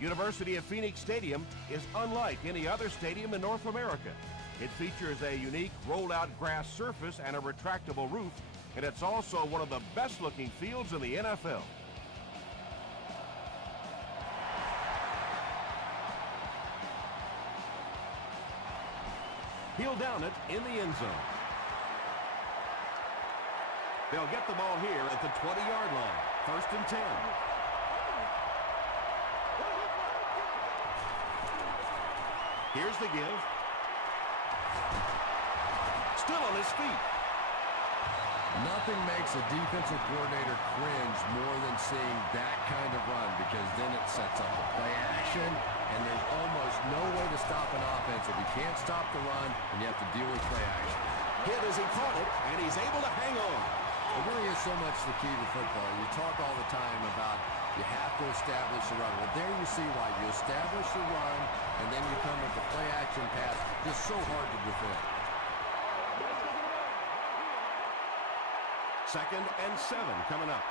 University of Phoenix Stadium is unlike any other stadium in North America. It features a unique rolled-out grass surface and a retractable roof, and it's also one of the best-looking fields in the NFL. He'll down it in the end zone. They'll get the ball here at the 20-yard line. 1st and 10. Here's the give. Still on his feet. Nothing makes a defensive coordinator cringe more than seeing that kind of run, because then it sets up the play action, and there's almost no way to stop an offense if you can't stop the run and you have to deal with play action. Hit as he caught it, and he's able to hang on. It really is so much the key to football. You talk all the time about you have to establish the run. Well, there you see why. You establish the run, and then you come with the play action pass. Just so hard to defend. 2nd and 7 coming up.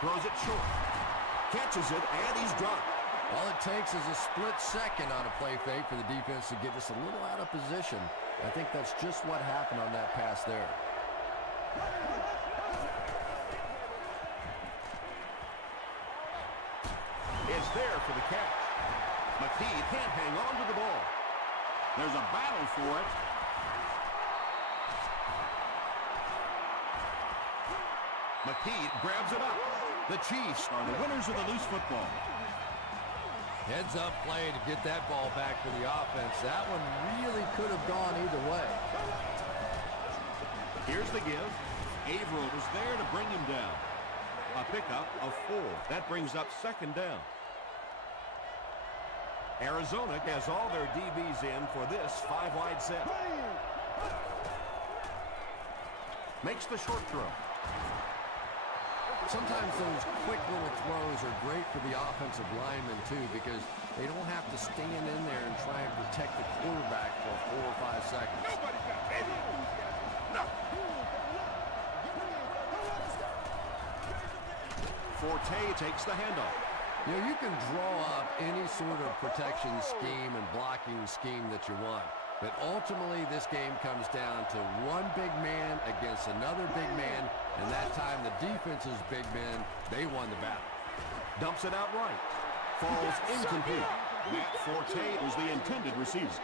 Throws it short. Catches it, and he's dropped. All it takes is a split second on a play fake for the defense to get us a little out of position. I think that's just what happened on that pass there. Is there for the catch. McKee can't hang on to the ball. There's a battle for it. McKee grabs it up. The Chiefs are the winners of the loose football. Heads up play to get that ball back for the offense. That one really could have gone either way. Here's the give. Averill was there to bring him down. A pickup of 4. That brings up 2nd down. Arizona has all their DBs in for this 5-wide set. Makes the short throw. Sometimes those quick little throws are great for the offensive linemen too, because they don't have to stand in there and try and protect the quarterback for 4 or 5 seconds. Nobody's got it. No. Forte takes the handoff. You know, you can draw up any sort of protection scheme and blocking scheme that you want, but ultimately this game comes down to one big man against another big man, and that time the defense's big men, they won the battle. Dumps it out right. Falls incomplete. Matt Forte was the intended receiver.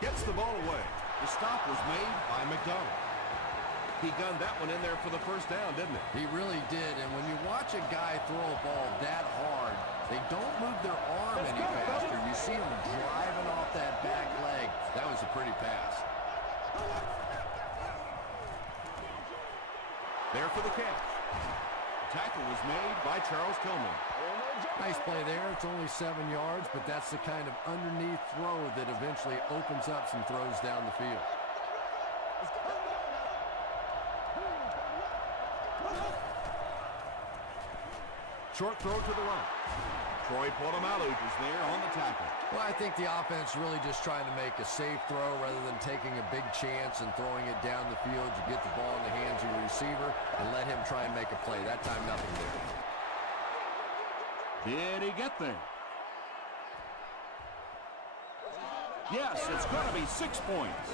Gets the ball away. The stop was made by McDonald. He gunned that one in there for the 1st down, didn't he? He really did, and when you watch a guy throw a ball that hard, they don't move their arm any faster. You see them driving off that back leg. That was a pretty pass. There for the catch. Tackle was made by Charles Tillman. Nice play there. It's only 7 yards, but that's the kind of underneath throw that eventually opens up some throws down the field. Short throw to the right. Troy Polamalu is there on the tackle. Well, I think the offense really just trying to make a safe throw rather than taking a big chance and throwing it down the field. You get the ball in the hands of your receiver and let him try and make a play. That time, nothing there. Did he get there? Yes, it's going to be 6 points.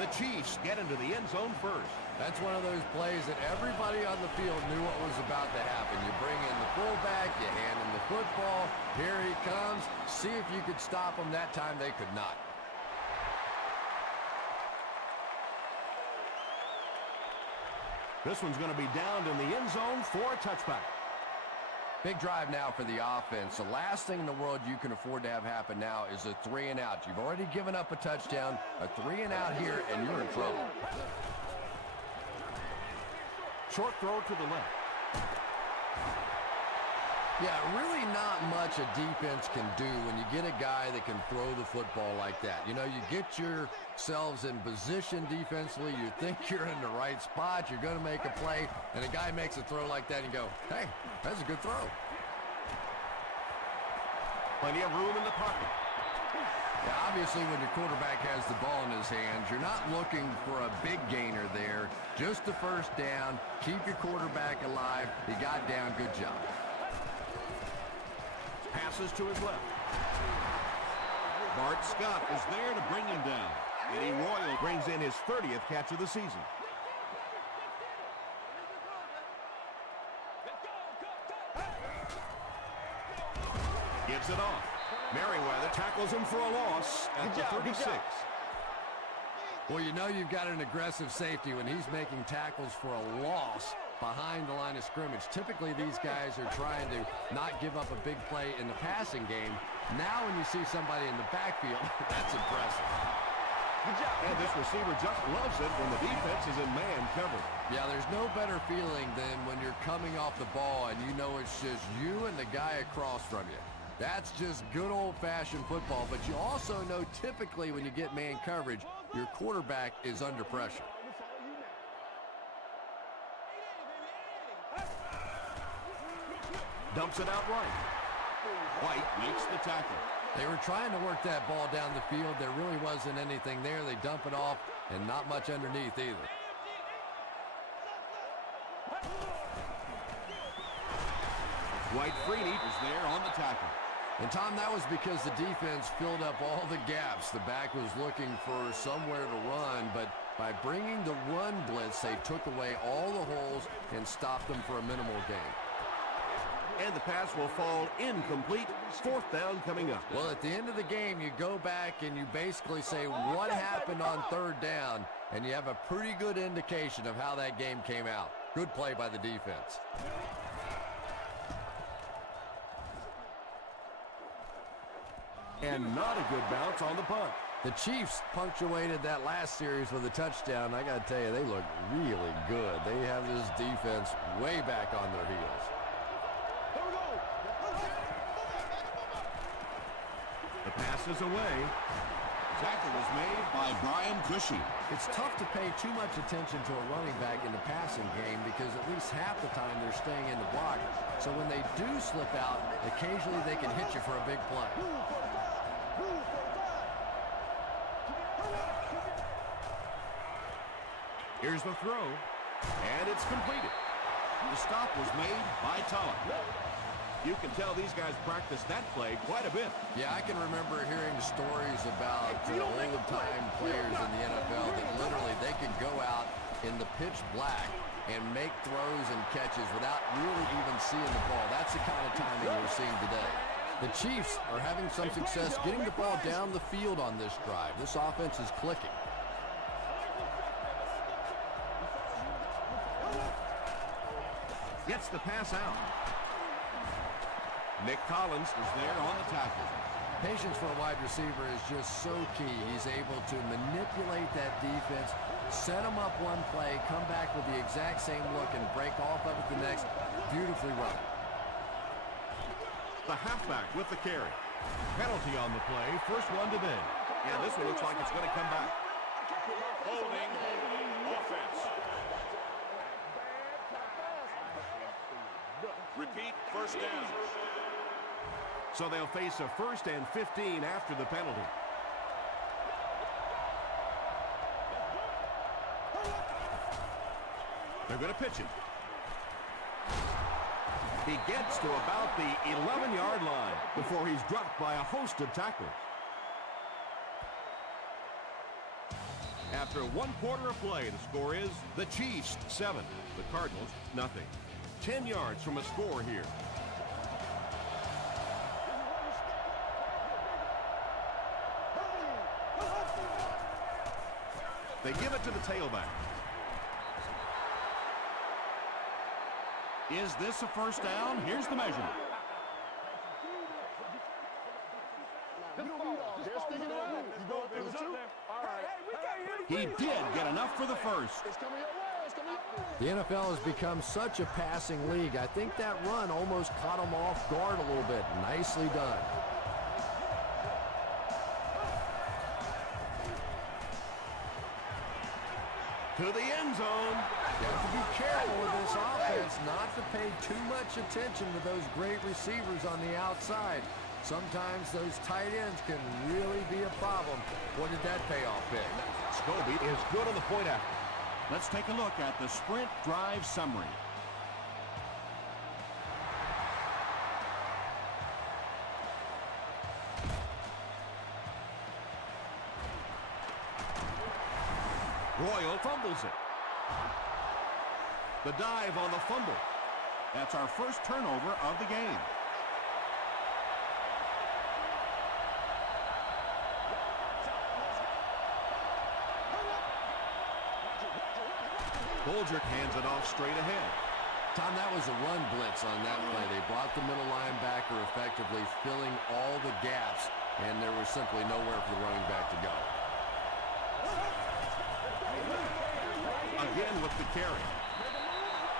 The Chiefs get into the end zone first. That's one of those plays that everybody on the field knew what was about to happen. You bring in the fullback, you hand him the football. Here he comes. See if you could stop him. That time they could not. This one's going to be downed in the end zone for a touchback. Big drive now for the offense. The last thing in the world you can afford to have happen now is a 3-and-out. You've already given up a touchdown, a 3-and-out here, and you're in trouble. Short throw to the left. Yeah, really not much a defense can do when you get a guy that can throw the football like that. You know, you get yourselves in position defensively. You think you're in the right spot. You're going to make a play, and a guy makes a throw like that, and you go, hey, that's a good throw. Plenty of room in the pocket. Yeah, obviously, when your quarterback has the ball in his hands, you're not looking for a big gainer there. Just the first down. Keep your quarterback alive. He got down. Good job. Passes to his left. Bart Scott is there to bring him down. Eddie Royal brings in his 30th catch of the season. Gives it off. Merriweather tackles him for a loss at the 36. Well, you know you've got an aggressive safety when he's making tackles for a loss behind the line of scrimmage. Typically, these guys are trying to not give up a big play in the passing game. Now when you see somebody in the backfield, that's impressive. And this receiver just loves it when the defense is in man cover. Yeah, there's no better feeling than when you're coming off the ball and you know it's just you and the guy across from you. That's just good old-fashioned football, but you also know typically when you get man coverage, your quarterback is under pressure. Dumps it out right. White makes the tackle. They were trying to work that ball down the field. There really wasn't anything there. They dump it off, and not much underneath either. White Freeney is there on the tackle. And, Tom, that was because the defense filled up all the gaps. The back was looking for somewhere to run, but by bringing the run blitz, they took away all the holes and stopped them for a minimal gain. And the pass will fall incomplete. Fourth down coming up. Well, at the end of the game, you go back and you basically say what happened on third down, and you have a pretty good indication of how that game came out. Good play by the defense. And not a good bounce on the punt. The Chiefs punctuated that last series with a touchdown. I got to tell you, they look really good. They have this defense way back on their heels. The pass is away. Tackle was made by Brian Cushy. It's tough to pay too much attention to a running back in the passing game because at least half the time they're staying in the block. So when they do slip out, occasionally they can hit you for a big play. Here's the throw, and it's completed. The stop was made by Tulloch. You can tell these guys practice that play quite a bit. Yeah, I can remember hearing stories about old-time players in the NFL that literally they could go out in the pitch black and make throws and catches without really even seeing the ball. That's the kind of timing we're seeing today. The Chiefs are having some success getting the ball down the field on this drive. This offense is clicking. Gets the pass out. Nick Collins is there on the tackle. Patience for a wide receiver is just so key. He's able to manipulate that defense, set them up one play, come back with the exact same look, and break off of it the next. Beautifully run. The halfback with the carry. Penalty on the play. First one today. Yeah, this one looks like it's going to come back. Holding offense. Repeat, first down. So they'll face a 1st and 15 after the penalty. They're going to pitch it. He gets to about the 11-yard line before he's dropped by a host of tacklers. After 1 quarter of play, the score is the Chiefs 7, the Cardinals nothing. 10 yards from a score here. They give it to the tailback. Is this a first down? Here's the measurement. He did get enough for the first. The NFL has become such a passing league. I think that run almost caught him off guard a little bit. Nicely done. To the end zone. You have to be careful with this offense not to pay too much attention to those great receivers on the outside. Sometimes those tight ends can really be a problem. What did that payoff be? Scobie is good on the point after. Let's take a look at the sprint drive summary. Royal fumbles it. The dive on the fumble. That's our first turnover of the game. Bolger hands it off straight ahead. Tom, that was a run blitz on that play. They brought the middle linebacker effectively filling all the gaps, and there was simply nowhere for the running back to go. Again with the carry.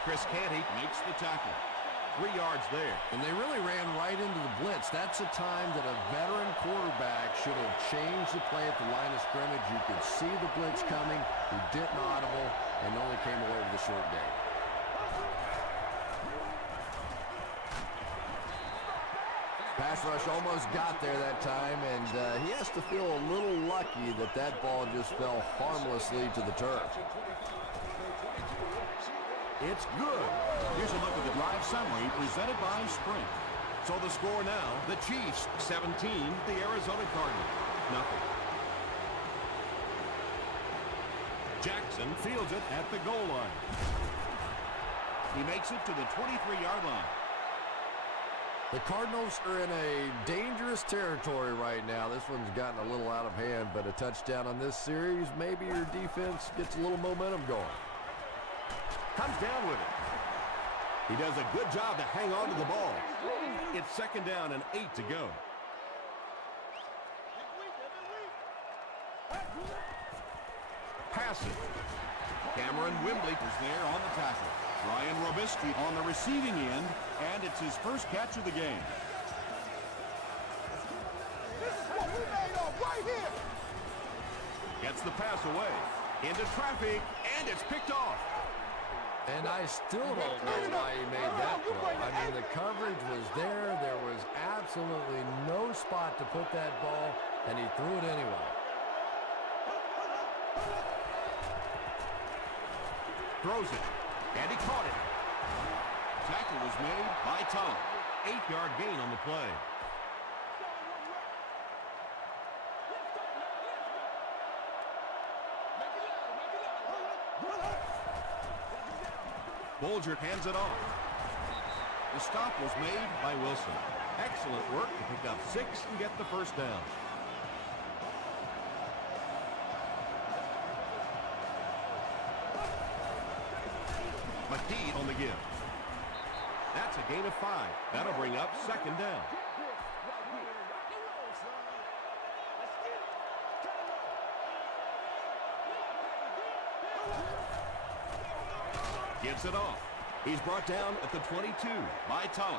Chris Canty makes the tackle. 3 yards there. And they really ran right into the blitz. That's a time that a veteran quarterback should have changed the play at the line of scrimmage. You could see the blitz coming. He didn't audible and only came away with a short gain. Pass rush almost got there that time, and he has to feel a little lucky that that ball just fell harmlessly to the turf. It's good. Here's a look at the drive summary presented by Sprint. So the score now, the Chiefs 17, the Arizona Cardinals nothing. Jackson fields it at the goal line. He makes it to the 23-yard line. The Cardinals are in a dangerous territory right now. This one's gotten a little out of hand, but a touchdown on this series, maybe your defense gets a little momentum going. Comes down with it. He does a good job to hang on to the ball. It's 2nd down and 8 to go. Pass it. Cameron Wimbley is there on the tackle. Ryan Robisky on the receiving end, and it's his first catch of the game. This is what we made of right here. Gets the pass away. Into traffic, and it's picked off. And I still don't know why he made that throw. I mean, the coverage was there. There was absolutely no spot to put that ball, and he threw it anyway. Throws it, and he caught it. Tackle was made by Tom. 8-yard gain on the play. Bolger hands it off. The stop was made by Wilson. Excellent work to pick up 6 and get the first down. McGee on the give. That's a gain of 5. That'll bring up 2nd down. Gives it off. He's brought down at the 22 by Tom.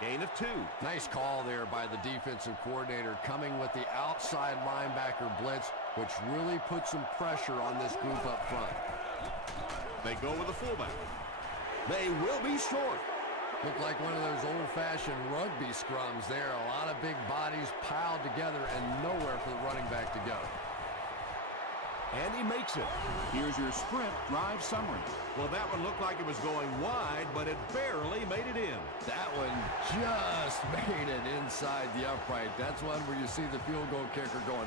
Gain of 2. Nice call there by the defensive coordinator, coming with the outside linebacker blitz, which really put some pressure on this group up front. They go with the fullback. They will be short. Looked like one of those old-fashioned rugby scrums there. A lot of big bodies piled together and nowhere for the running back to go. And he makes it. Here's your sprint drive summary. Well, that one looked like it was going wide, but it barely made it in. That one just made it inside the upright. That's one where you see the field goal kicker going,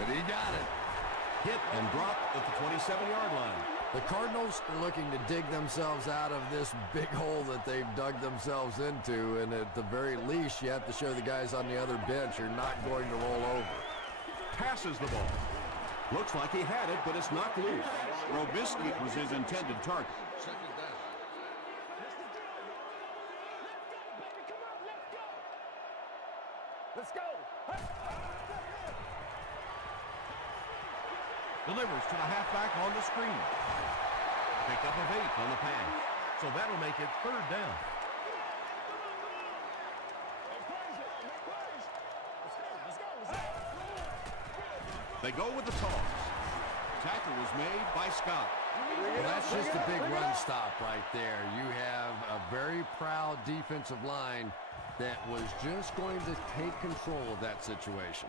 but he got it. Hit and dropped at the 27-yard line. The Cardinals are looking to dig themselves out of this big hole that they've dug themselves into, and at the very least, you have to show the guys on the other bench you're not going to roll over. Passes the ball. Looks like he had it, but it's knocked loose. Robisky was his intended target. Let's go. Delivers to the halfback on the screen. Pick up of 8 on the pass. So that'll make it 3rd down. They go with the toss. Tackle was made by Scott. Well, that's just a big run stop right there. You have a very proud defensive line that was just going to take control of that situation.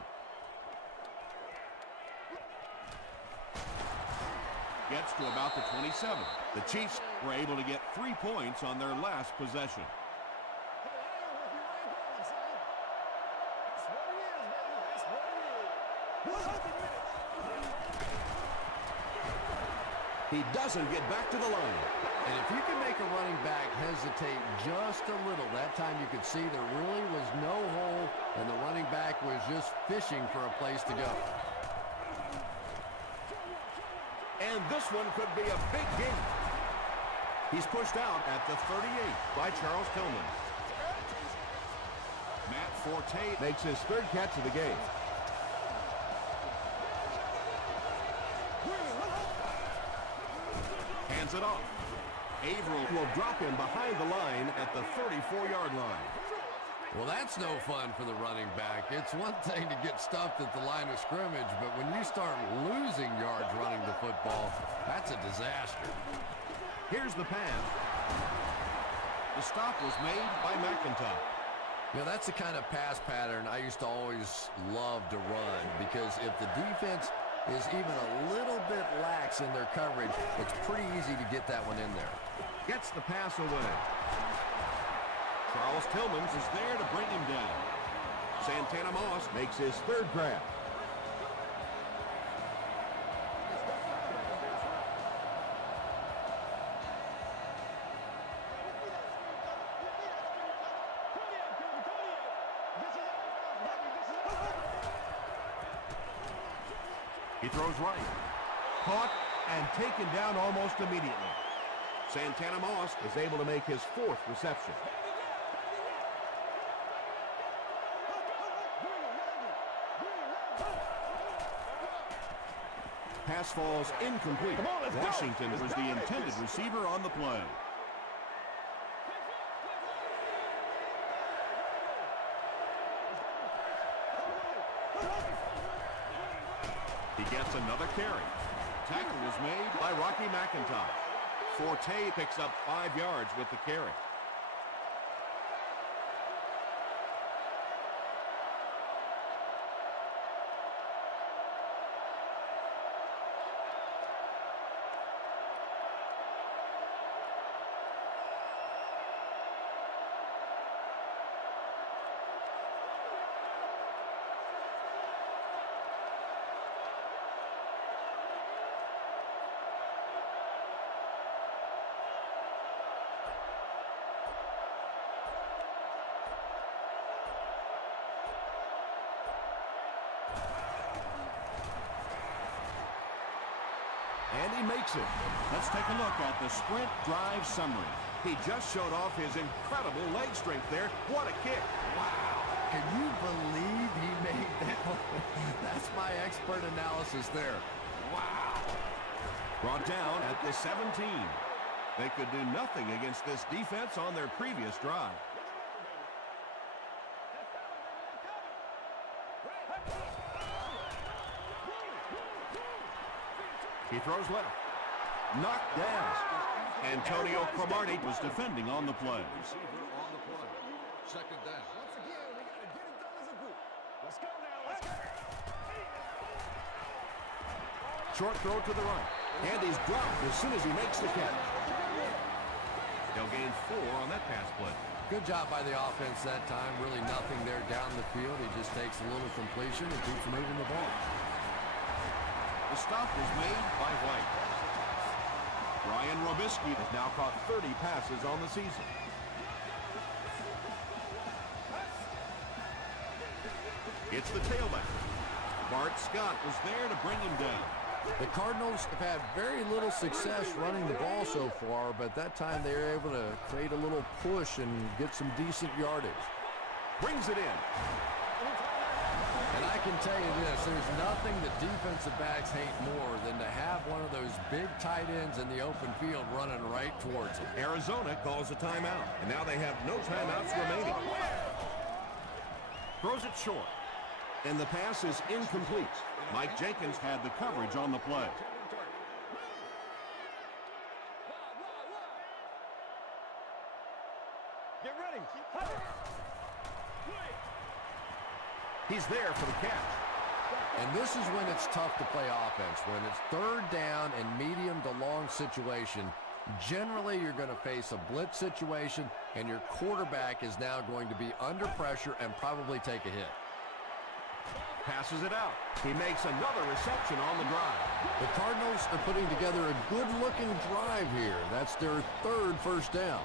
Gets to about the 27. The Chiefs were able to get 3 points on their last possession. He doesn't get back to the line. And if you can make a running back hesitate just a little, that time you could see there really was no hole, and the running back was just fishing for a place to go. And this one could be a big game. He's pushed out at the 38 by Charles Tillman. Matt Forte Makes his 3rd catch of the game. hands it off. Averill will drop him behind the line at the 34-yard line. Well, that's no fun for the running back. It's one thing to get stuffed at the line of scrimmage, but when you start losing yards running the football, that's a disaster. Here's the pass. The stop was made by McIntyre. You know, that's the kind of pass pattern I used to always love to run, because if the defense is even a little bit lax in their coverage, it's pretty easy to get that one in there. Gets the pass away. Charles Tillmans is there to bring him down. Santana Moss Makes his 3rd grab. He throws right. Caught and taken down almost immediately. Santana Moss Is able to make his 4th reception. pass falls incomplete. Washington was the intended receiver on the play. He gets another carry. Tackle was made by Rocky McIntyre. Forte picks up 5 yards with the carry. And he makes it. Let's take a look at the sprint drive summary. He just showed off his incredible leg strength there. What a kick. Wow. Can you believe he made that one? That's my expert analysis there. Wow. Brought down at the 17. They could do nothing against this defense on their previous drive. He throws left. Knocked down. Antonio Cromartie was defending on the play. Second down. Once again, we got to get it done as a group. Let's go now. Let's go. Short throw to the right. And he's dropped as soon as he makes the catch. They'll gain 4 on that pass play. Good job by the offense that time. Really nothing there down the field. He just takes a little completion and keeps moving the ball. The stop was made by White. Brian Robisky Has now caught 30 passes on the season. It's the tailback. Bart Scott was there to bring him down. The Cardinals have had very little success running the ball so far, but that time they were able to create a little push and get some decent yardage. Brings it in. And I I can tell you this, there's nothing that defensive backs hate more than to have one of those big tight ends in the open field running right towards them. Arizona calls a timeout, and now they have no timeouts remaining. Throws it short, and the pass is incomplete. Mike Jenkins had the coverage on the play. Get ready. He's there for the catch. And this is when it's tough to play offense. When it's third down and medium to long situation, generally you're going to face a blitz situation, and your quarterback is now going to be under pressure and probably take a hit. Passes it out. He makes another reception on the drive. The Cardinals are putting together a good-looking drive here. That's their third first down.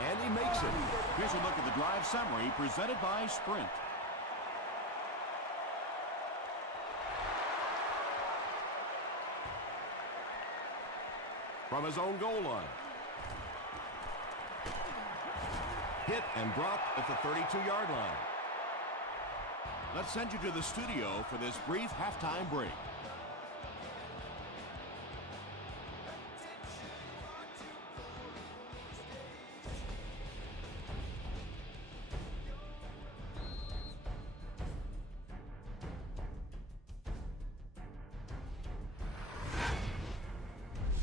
And he makes it. Here's a look at the drive summary presented by Sprint. From his own goal line. Hit and dropped at the 32-yard line. Let's send you to the studio for this brief halftime break.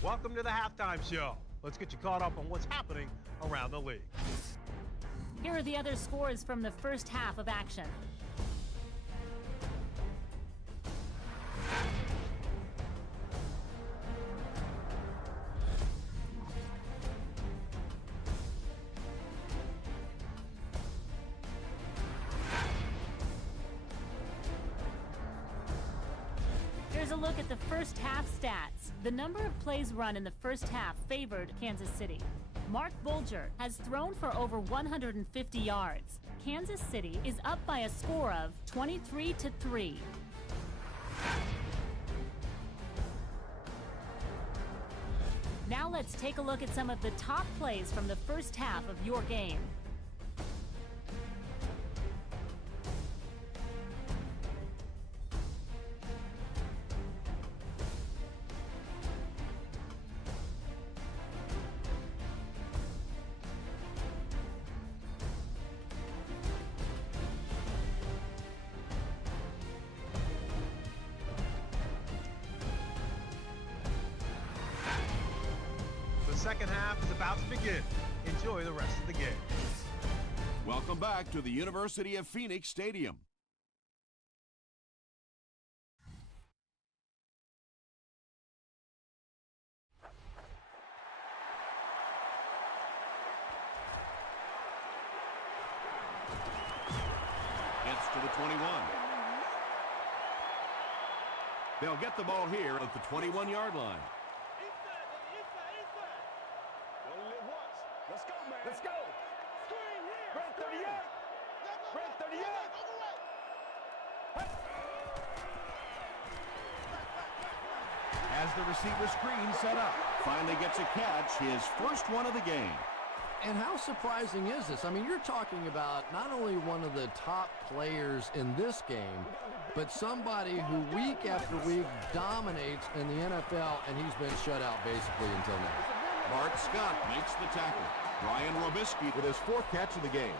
Welcome to the halftime show. Let's get you caught up on what's happening around the league. Here are the other scores from the first half of action. Here's a look at the first half stats. The number of plays run in the first half favored Kansas City. Mark Bulger has thrown for over 150 yards. Kansas City is up by a score of 23-3. Now let's take a look at some of the top plays from the first half of your game. The second half is about to begin. Enjoy the rest of the game. Welcome back to the University of Phoenix Stadium. Gets to the 21. They'll get the ball here at the 21-yard line. Let's go, man. Let's go. Red 38. Red 38. As the receiver screen set up. Finally gets a catch, his first one of the game. And how surprising is this? I mean, you're talking about not only one of the top players in this game, but somebody who week after week dominates in the NFL, and he's been shut out basically until now. Bart Scott makes the tackle. Brian Robisky with his fourth catch of the game.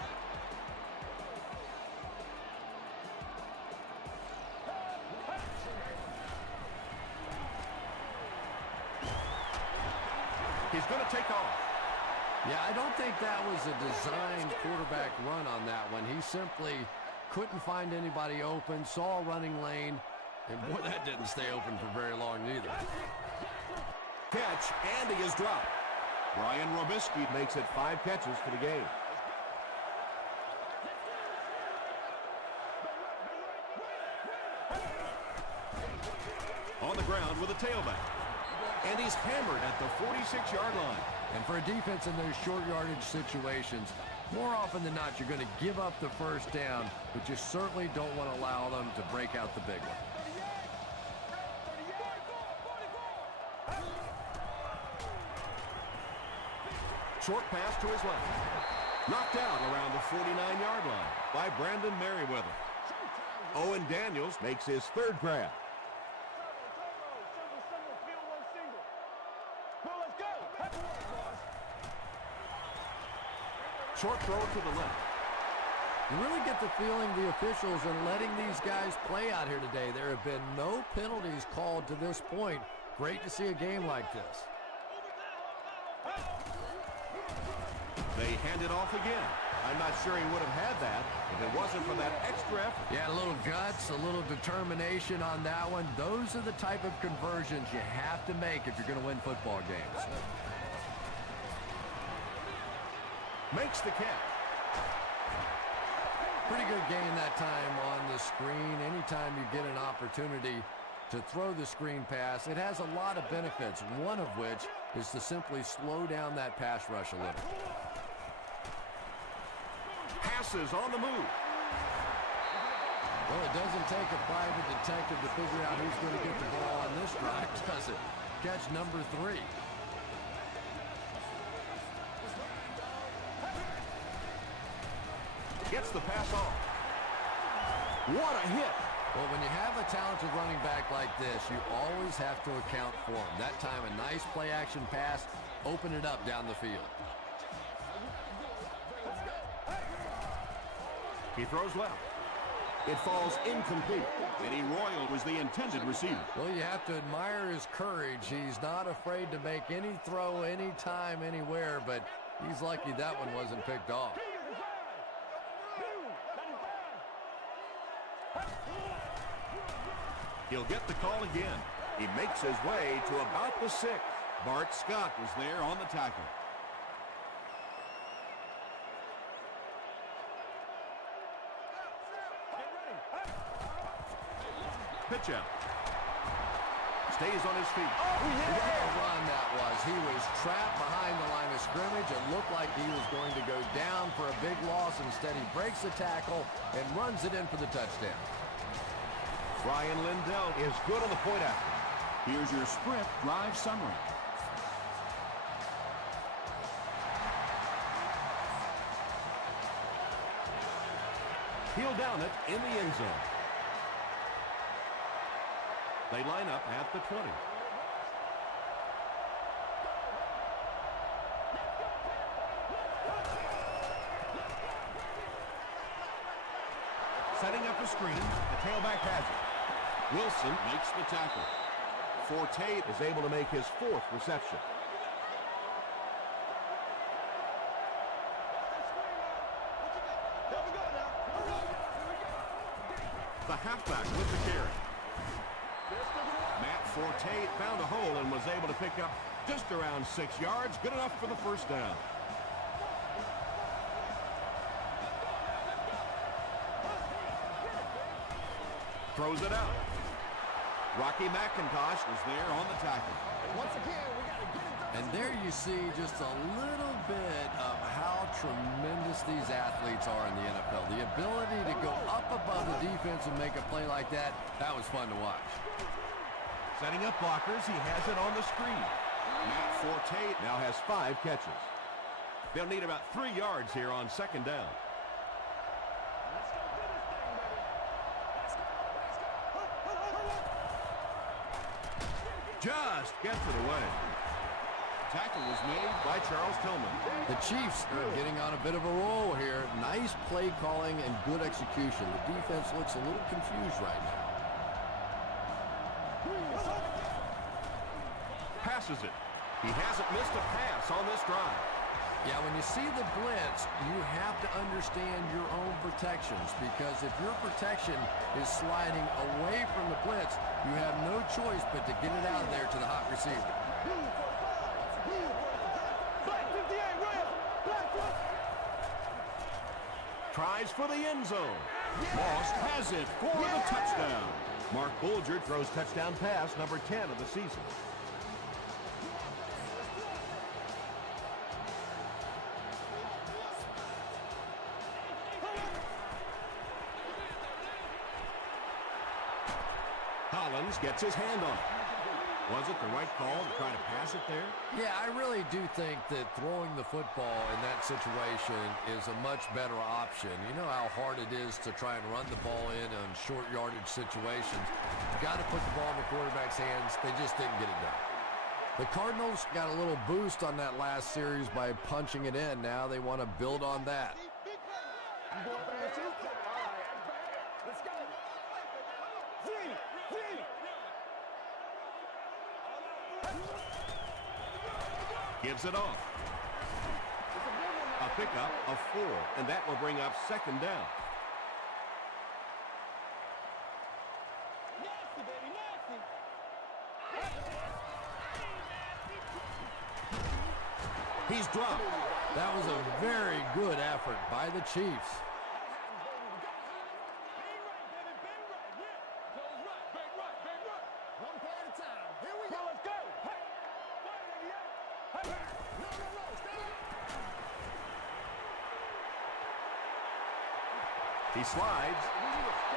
He's going to take off. Yeah, I don't think that was a designed quarterback run on that one. He simply couldn't find anybody open, saw a running lane, and boy, that didn't stay open for very long either. Catch, and he is dropped. Brian Robisky makes it 5 catches for the game. On the ground with a tailback. And he's hammered at the 46-yard line. And for a defense in those short yardage situations, more often than not, you're going to give up the first down, but you certainly don't want to allow them to break out the big one. Short pass to his left. Knocked out around the 49-yard line by Brandon Merriweather. Owen Daniels makes his third grab. Short throw to the left. You really get the feeling the officials are letting these guys play out here today. There have been no penalties called to this point. Great to see a game like this. They hand it off again. I'm not sure he would have had that if it wasn't for that extra effort. Yeah, a little guts, a little determination on that one. Those are the type of conversions you have to make if you're going to win football games. Makes the catch. Pretty good gain that time on the screen. Anytime you get an opportunity to throw the screen pass, it has a lot of benefits, one of which is to simply slow down that pass rush a little. Passes on the move. Well, it doesn't take a private detective to figure out who's going to get the ball on this drive, does it? Catch number 3. Gets the pass off. What a hit. Well, when you have a talented running back like this, you always have to account for him. That time, a nice play-action pass, open it up down the field. He throws left. It falls incomplete. Eddie Royal was the intended receiver. Well, you have to admire his courage. He's not afraid to make any throw, anytime, anywhere, but he's lucky that one wasn't picked off. He'll get the call again. He makes his way to about the 6. Bart Scott was there on the tackle. Pitch out. Stays on his feet. What a run that was. He was trapped behind the line of scrimmage. It looked like he was going to go down for a big loss. Instead, he breaks the tackle and runs it in for the touchdown. Ryan Lindell is good on the point after. Here's your sprint drive summary. He'll down it in the end zone. They line up at the 20. Setting up a screen, the tailback has it. Wilson makes the tackle. Forte is able to make his 4th reception. The halfback with the carry. Matt Forte found a hole and was able to pick up just around 6 yards. Good enough for the first down. Throws it out. Rocky McIntosh was there on the tackle. Once again, we got to get it done. And there you see just a little bit of how tremendous these athletes are in the NFL. The ability to go up above the defense and make a play like that, that was fun to watch. Setting up blockers, he has it on the screen. Matt Forte now has 5 catches. They'll need about 3 yards here on second down. Just gets it away. Tackle was made by Charles Tillman. The Chiefs are getting on a bit of a roll here. Nice play calling and good execution. The defense looks a little confused right now. Passes it. He hasn't missed a pass on this drive. Yeah, when you see the blitz, you have to understand your own protections, because if your protection is sliding away from the blitz, you have no choice but to get it out of there to the hot receiver. Tries for the end zone. Moss has it for the touchdown. Mark Bulger throws touchdown pass number 10 of the season. Collins gets his hand on it. Was it the right call to try to pass it there? Yeah, I really do think that throwing the football in that situation is a much better option. You know how hard it is to try and run the ball in on short yardage situations. You've got to put the ball in the quarterback's hands. They just didn't get it done. The Cardinals got a little boost on that last series by punching it in. Now they want to build on that. Let's go. Gives it off. A pickup of 4, and that will bring up second down. Nasty, baby, nasty. He's dropped. That was a very good effort by the Chiefs. One play at a time. Here we go. Let's go. Hey. No, stay up. He slides.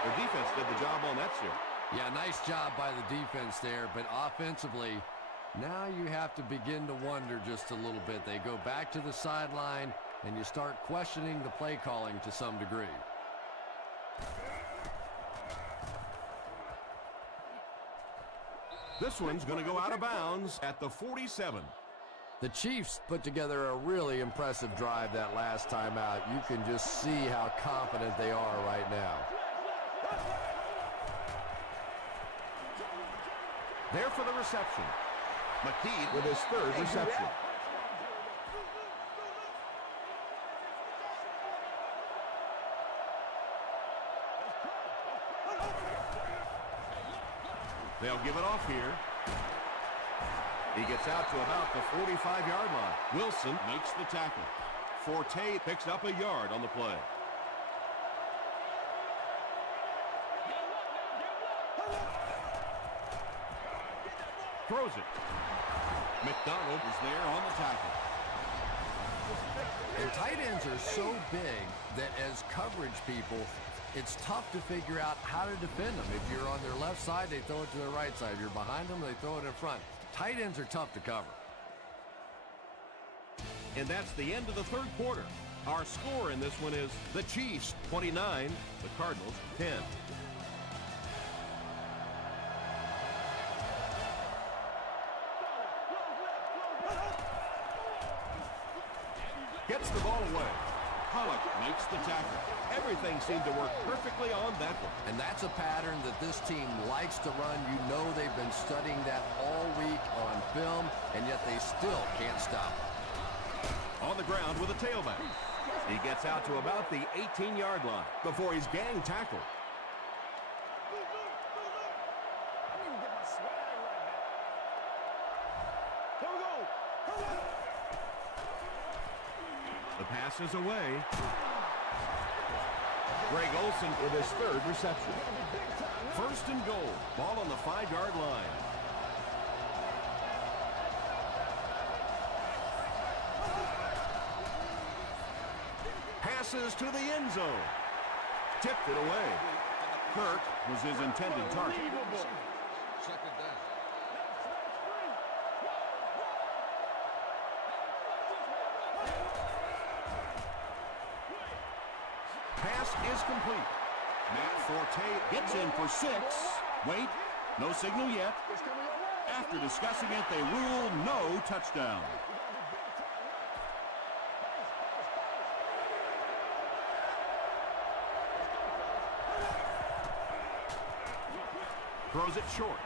The defense did the job on that series. Yeah, nice job by the defense there, but offensively, now you have to begin to wonder just a little bit. They go back to the sideline, and you start questioning the play calling to some degree. This one's going to go out of bounds at the 47. The Chiefs put together a really impressive drive that last time out. You can just see how confident they are right now. There for the reception. McKee with his 3rd reception. They'll give it off here. He gets out to about the 45-yard line. Wilson makes the tackle. Forte picks up a yard on the play. Throws it. McDonald is there on the tackle. And tight ends are so big that as coverage people, it's tough to figure out how to defend them. If you're on their left side, they throw it to their right side. If you're behind them, they throw it in front. Tight ends are tough to cover. And that's the end of the 3rd quarter. Our score in this one is the Chiefs 29, the Cardinals 10. Gets the ball away. Pollock makes the tackle. Everything seemed to work perfectly on that one. And that's a pattern that this team likes to run. You know they've been studying that all week on film, and yet they still can't stop it. On the ground with a tailback. He gets out to about the 18-yard line before he's gang tackled. I need to get my swag right back. Here we go. The pass is away. Greg Olsen with his 3rd reception. 1st and goal. Ball on the 5-yard line. Passes to the end zone. Tipped it away. Kirk was his intended target. Second down. Pass is complete. Matt Forte gets in for 6. Wait, no signal yet. After discussing it, they rule no touchdown. Throws it short.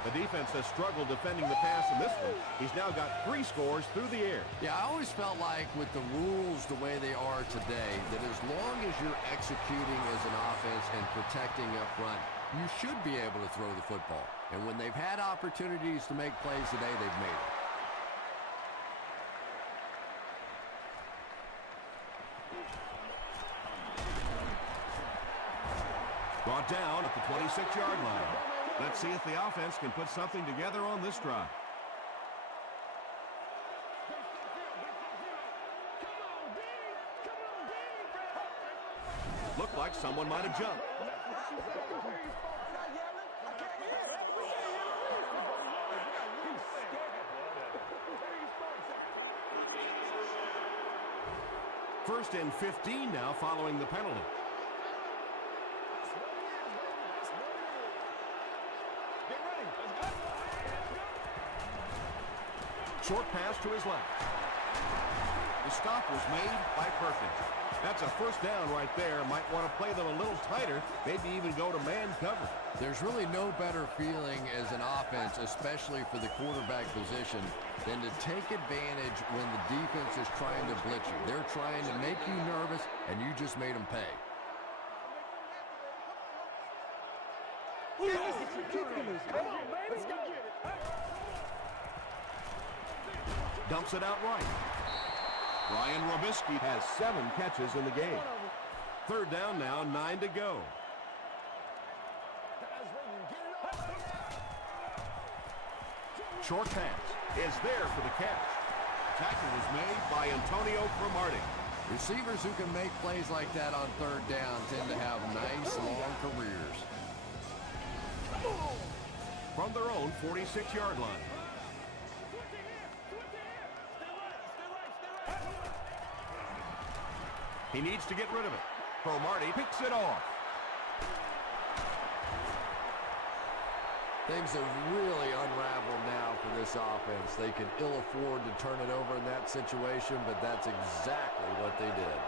The defense has struggled defending the pass in this one. He's now got 3 scores through the air. Yeah, I always felt like with the rules the way they are today, that as long as you're executing as an offense and protecting up front, you should be able to throw the football. And when they've had opportunities to make plays today, they've made it. Brought down at the 26-yard line. Let's see if the offense can put something together on this drive. Looked like someone might have jumped. 1st and 15 now following the penalty. Short pass to his left. The stop was made by Perkins. That's a first down right there. Might want to play them a little tighter, maybe even go to man cover. There's really no better feeling as an offense, especially for the quarterback position, than to take advantage when the defense is trying to blitz you. They're trying to make you nervous, and you just made them pay. Dumps it out right. Ryan Robisky Has 7 catches in the game. 3rd down now, 9 to go. Short pass is there for the catch. Tackle was made by Antonio Cromartie. Receivers who can make plays like that on 3rd down tend to have nice, long careers. From their own 46-yard line. He needs to get rid of it. Cromartie picks it off. Things have really unraveled now for this offense. They could ill afford to turn it over in that situation, but that's exactly what they did.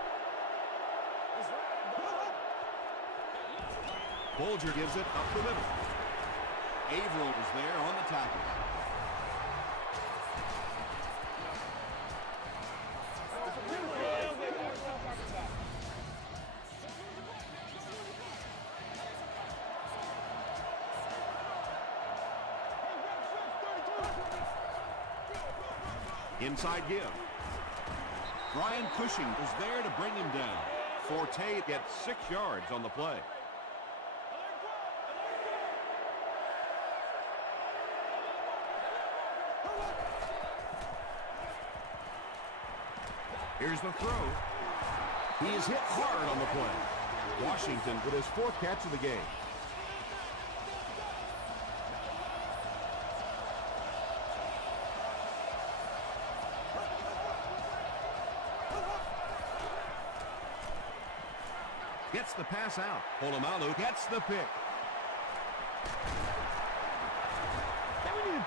Bolger gives it up the middle. Averill is there on the tackle. Inside give. Brian Cushing is there to bring him down. Forte gets 6 yards on the play. Here's the throw. He is hit hard on the play. Washington with his 4th catch of the game. Gets the pass out. Polamalu gets the pick.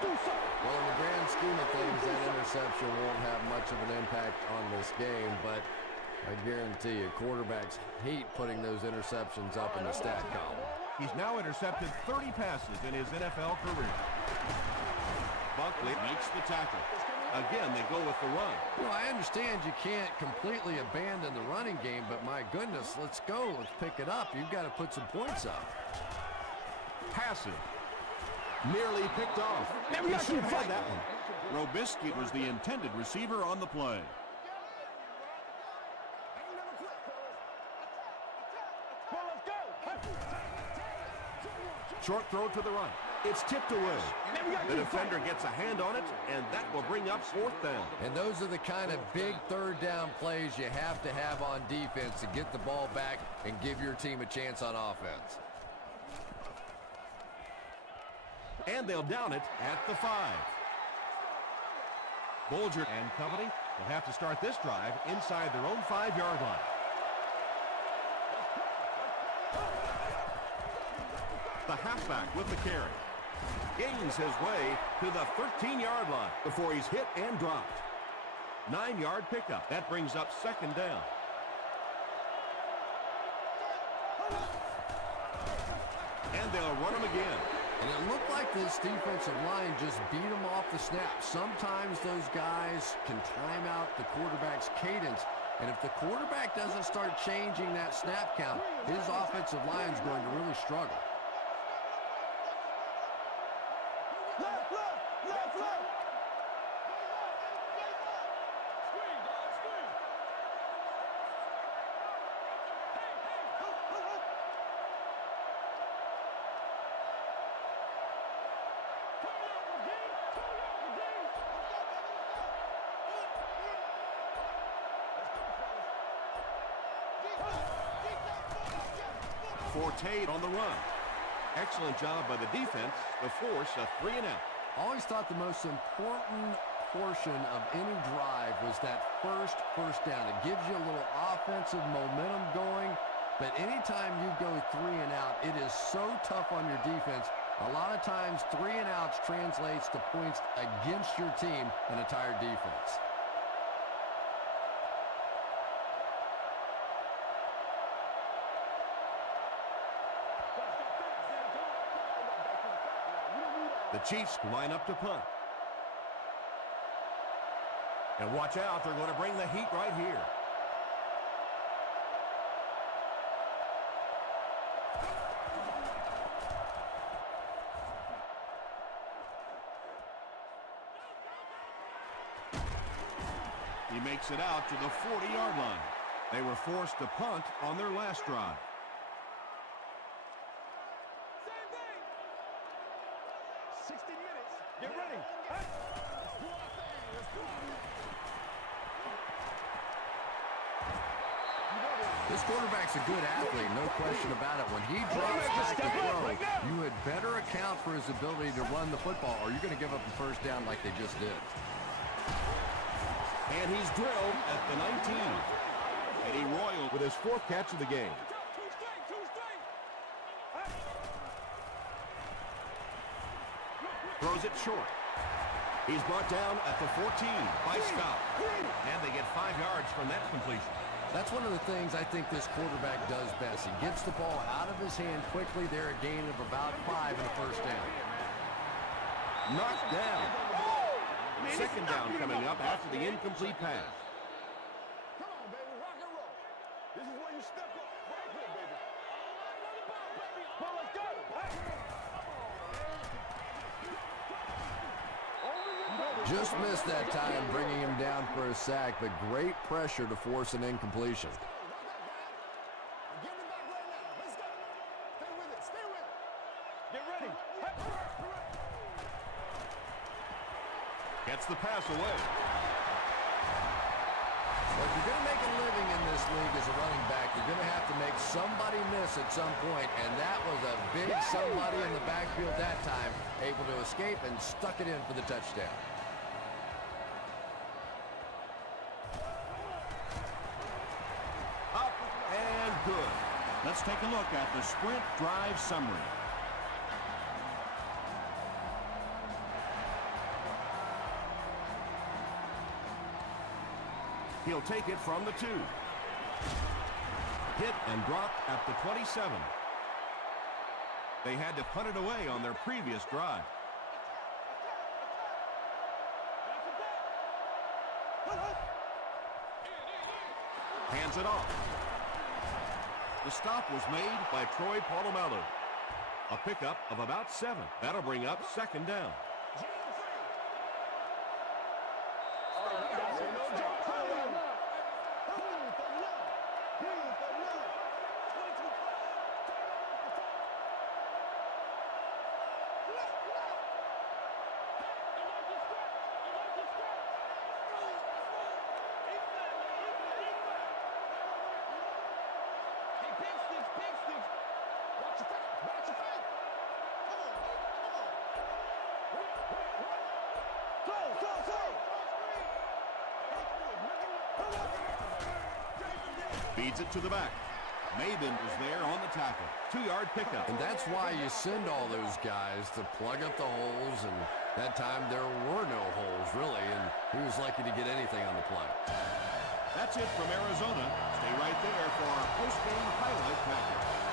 Well, in the grand scheme of things, that interception won't have much of an impact on this game, but I guarantee you, quarterbacks hate putting those interceptions up in the stat column. He's now intercepted 30 passes in his NFL career. Buckley makes the tackle. Again, they go with the run. You know, I understand you can't completely abandon the running game, but my goodness, let's go. Let's pick it up. You've got to put some points up. Passive. Nearly picked off. He should have had that one. Robisky was the intended receiver on the play. Short throw to the right. It's tipped away. The defender gets a hand on it, and that will bring up 4th down. And those are the kind of big 3rd down plays you have to have on defense to get the ball back and give your team a chance on offense. And they'll down it at the 5. Bolger and company will have to start this drive inside their own 5-yard line. The halfback with the carry. Gains his way to the 13-yard line before he's hit and dropped. 9-yard pickup. That brings up 2nd down. And they'll run him again. And it looked like this defensive line just beat them off the snap. Sometimes those guys can time out the quarterback's cadence. And if the quarterback doesn't start changing that snap count, his offensive line is going to really struggle. Left, left, left, left. Forte on the run. Excellent job by the defense to force a 3-and-out. Always thought the most important portion of any drive was that first down. It gives you a little offensive momentum going, but anytime you go 3 and out, it is so tough on your defense. A lot of times 3 and outs translates to points against your team and a tired defense. The Chiefs line up to punt. And watch out, they're going to bring the heat right here. He makes it out to the 40-yard line. They were forced to punt on their last drive. Same thing. 60 minutes. Get ready. This quarterback's a good athlete, no question about it. When he drops back to throw, you had better account for his ability to run the football, or you're going to give up a first down like they just did. And he's drilled at the 19. Eddie Royal with his 4th catch of the game. Throws it short. He's brought down at the 14 by Scott. And they get 5 yards from that completion. That's one of the things I think this quarterback does best. He gets the ball out of his hand quickly. They're a gain of about 5 and a first down. Knocked down. 2nd down coming up after the incomplete pass. Come on, baby. Rock and roll. This is where you step up. Right here, baby. Well, let's go. Just missed that time, bringing him down for a sack, but great pressure to force an incompletion. Give him back right now. Let's go. Stay with it. Stay with it. Get ready. Gets the pass away. Well, if you're going to make a living in this league as a running back, you're going to have to make somebody miss at some point, and that was a big somebody in the backfield that time, able to escape and stuck it in for the touchdown. Up and good. Let's take a look at the sprint drive summary. He'll take it from the 2. Hit and dropped at the 27. They had to punt it away on their previous drive. Hands it off. The stop was made by Troy Polamalu. A pickup of about 7. That'll bring up 2nd down. Feeds it to the back. Maben was there on the tackle. 2-yard pickup. And that's why you send all those guys to plug up the holes, and that time there were no holes, really, and he was lucky to get anything on the play. That's it from Arizona. Stay right there for our post-game highlight package.